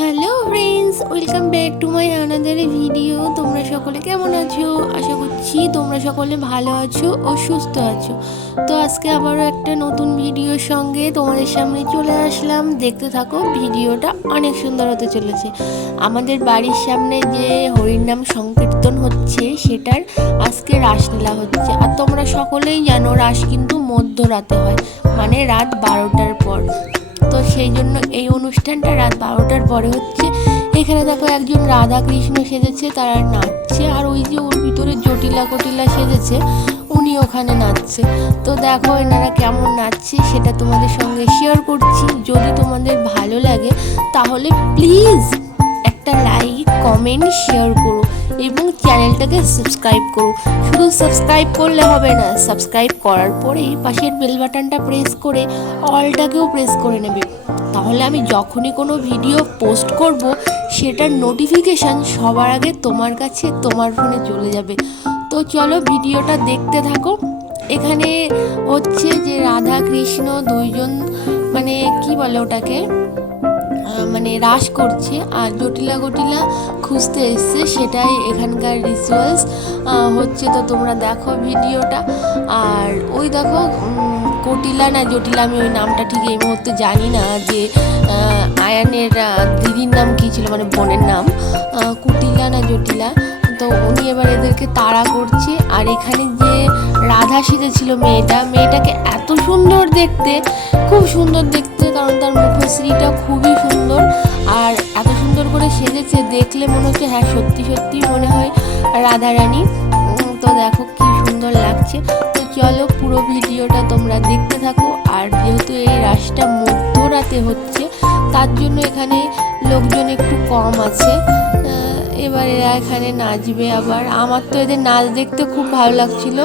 Hello friends, welcome back to my another video. তোমরা সকলে কেমন আছো? আশা করছি তোমরা সকলে ভালো আছো ও সুস্থ আছো। তো আজকে আবারও একটা নতুন ভিডিওর সঙ্গে তোমাদের সামনে চলে আসলাম। দেখতে থাকো, ভিডিওটা অনেক সুন্দর হতে চলেছে। আমাদের বাড়ির সামনে যে হরিনাম সংকীর্তন হচ্ছে সেটার আজকে রাসলীলা হচ্ছে। আর তোমরা সকলেই জানো রাস কিন্তু মধ্যরাতে হয়, মানে রাত 12টার পর। তো সেই জন্য এই অনুষ্ঠানটা রাত 12টার পরে হচ্ছে। এখানে দেখো একজন রাধা কৃষ্ণ সেজেছে, তারা নাচছে। আর ওই যে ওর ভিতরে জটিলা কটিলা সেজেছে, উনি ওখানে নাচছে। তো দেখো এনারা কেমন নাচছে সেটা তোমাদের সঙ্গে শেয়ার করছি। যদি তোমাদের ভালো লাগে তাহলে প্লিজ একটা লাইক, কমেন্ট, শেয়ার করো এবং চ্যানেলটাকে সাবস্ক্রাইব করো। শুধু সাবস্ক্রাইব করলে হবে না, সাবস্ক্রাইব করার পরেই পাশের বেল বাটনটা প্রেস করে অলটাকেও প্রেস করে নেবে। তাহলে আমি যখনই কোনো ভিডিও পোস্ট করব সেটার নোটিফিকেশান সবার আগে তোমার কাছে, তোমার ফোনে চলে যাবে। তো চলো ভিডিওটা দেখতে থাকো। এখানে হচ্ছে যে রাধা কৃষ্ণ দুইজন, মানে কি বলে ওটাকে, মানে রাস করছে আর জটিলা গটিলা খুঁজতে এসছে, সেটাই এখানকার রিচুয়ালস হচ্ছে। তো তোমরা দেখো ভিডিওটা। আর ওই দেখো কটিলা না জটিলা, আমি ওই নামটা ঠিক এই মুহূর্তে জানি না, যে আয়ানের দিদির নাম কী ছিল, মানে বোনের নাম কুটিলা না জটিলা। তো উনি এবার এদেরকে তাড়া করছে। আর এখানে যে রাধা সেজেছিল মেয়েটাকে এত সুন্দর দেখতে, খুব সুন্দর দেখতে, কারণ তার মুখশ্রীটা খুবই সুন্দর। আর এত সুন্দর করে সেজেছে, দেখলে মনে হচ্ছে হ্যাঁ সত্যি সত্যি মনে হয় রাধারানী। তো দেখো কি সুন্দর লাগছে। তো চলো পুরো ভিডিওটা তোমরা দেখতে থাকো। আর যেহেতু এই রাসটা মধ্যরাতে হচ্ছে, তার জন্য এখানে লোকজন একটু কম আছে। এবার এরা এখানে নাচবে। আবার আমার তো এদের নাচ দেখতে খুব ভালো লাগছিল।